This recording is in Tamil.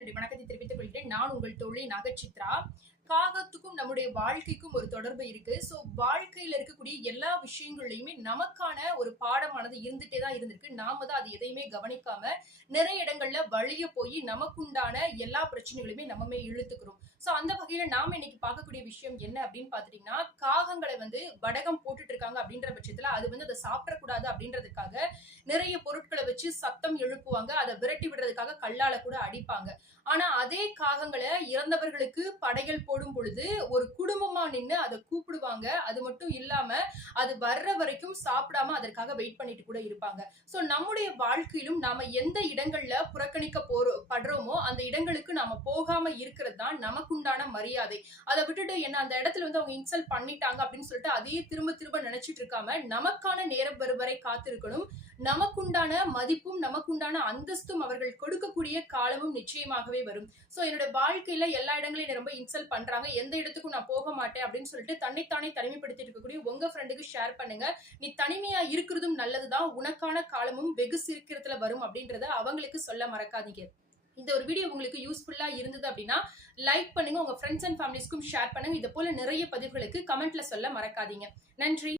வணக்கத்தை தெரிவித்துக் கொள்கிறேன். நான் உங்கள் தோழி நகச்சித்ரா. காகத்துக்கும் நம்முடைய வாழ்க்கைக்கும் ஒரு தொடர்பு இருக்கு. ஸோ வாழ்க்கையில இருக்கக்கூடிய எல்லா விஷயங்கள்லையுமே நமக்கான ஒரு பாடமானது இருந்துட்டே தான் இருந்திருக்கு. நாம தான் அது எதையுமே கவனிக்காம நிறைய இடங்கள்ல வழிய போய் நமக்குண்டான எல்லா பிரச்சனைகளுமே நம்மமே இழுத்துக்கிறோம். ஸோ அந்த வகையில நாம இன்னைக்கு பார்க்கக்கூடிய விஷயம் என்ன அப்படின்னு பாத்துட்டீங்கன்னா காகங்களை வந்து வடகம் போட்டுட்டு இருக்காங்க அப்படின்ற பட்சத்துல அது வந்து அதை சாப்பிடக்கூடாது அப்படின்றதுக்காக நிறைய பொருட்களை வச்சு சத்தம் எழுப்புவாங்க. அதை விரட்டி விடுறதுக்காக கல்லால கூட அடிப்பாங்க. ஆனா அதே காகங்களை இறந்தவர்களுக்கு படையல் போடும் பொழுது ஒரு குடும்பமா நின்னு அதை கூப்பிடுவாங்க. அது மட்டும் இல்லாம அது வர்ற வரைக்கும் சாப்பிடாம அதற்காக வெயிட் பண்ணிட்டு கூட இருப்பாங்க. சோ நம்முடைய வாழ்க்கையிலும் நாம எந்த இடங்கள்ல புறக்கணிக்க போறோம் அந்த இடங்களுக்கு நாம போகாம இருக்கிறது தான் நமக்குண்டான மரியாதை. அதை விட்டுட்டு என்ன அந்த இடத்துல வந்து அவங்க இன்சல்ட் பண்ணிட்டாங்க அப்படின்னு சொல்லிட்டு அதையே திரும்ப திரும்ப நினைச்சிட்டு இருக்காம நமக்கான நேரம் வருவரை காத்திருக்கணும். நமக்குண்டான மதிப்பும் நமக்குண்டான அந்தஸ்தும் அவர்கள் கொடுக்கக்கூடிய காலமும் நிச்சயமாகவே வரும். சோ என்னோட வாழ்க்கையில எல்லா இடங்களையும் ரொம்ப இன்சல்ட் பண்றாங்க. எந்த இடத்துக்கும் நான் போக மாட்டேன் அப்படின்னு சொல்லிட்டு தன்னைத்தானே தனிமைப்படுத்திட்டு இருக்கக்கூடிய உங்க ஃப்ரெண்டுக்கு ஷேர் பண்ணுங்க. நீ தனிமையா இருக்கிறதும் நல்லதுதான். உனக்கான காலமும் வெகு சீக்கிரத்துல வரும் அப்படின்றத அவங்களுக்கு சொல்ல மறக்காதீங்க. இந்த ஒரு வீடியோ உங்களுக்கு யூஸ்ஃபுல்லா இருந்தது அப்படின்னா லைக் பண்ணுங்க உங்க ஃப்ரெண்ட்ஸ் அண்ட் ஃபேமிலிஸ்க்கும் ஷேர் பண்ணுங்க. இது போல நிறைய பதிவுகளுக்கு கமெண்ட்ல சொல்ல மறக்காதீங்க. நன்றி.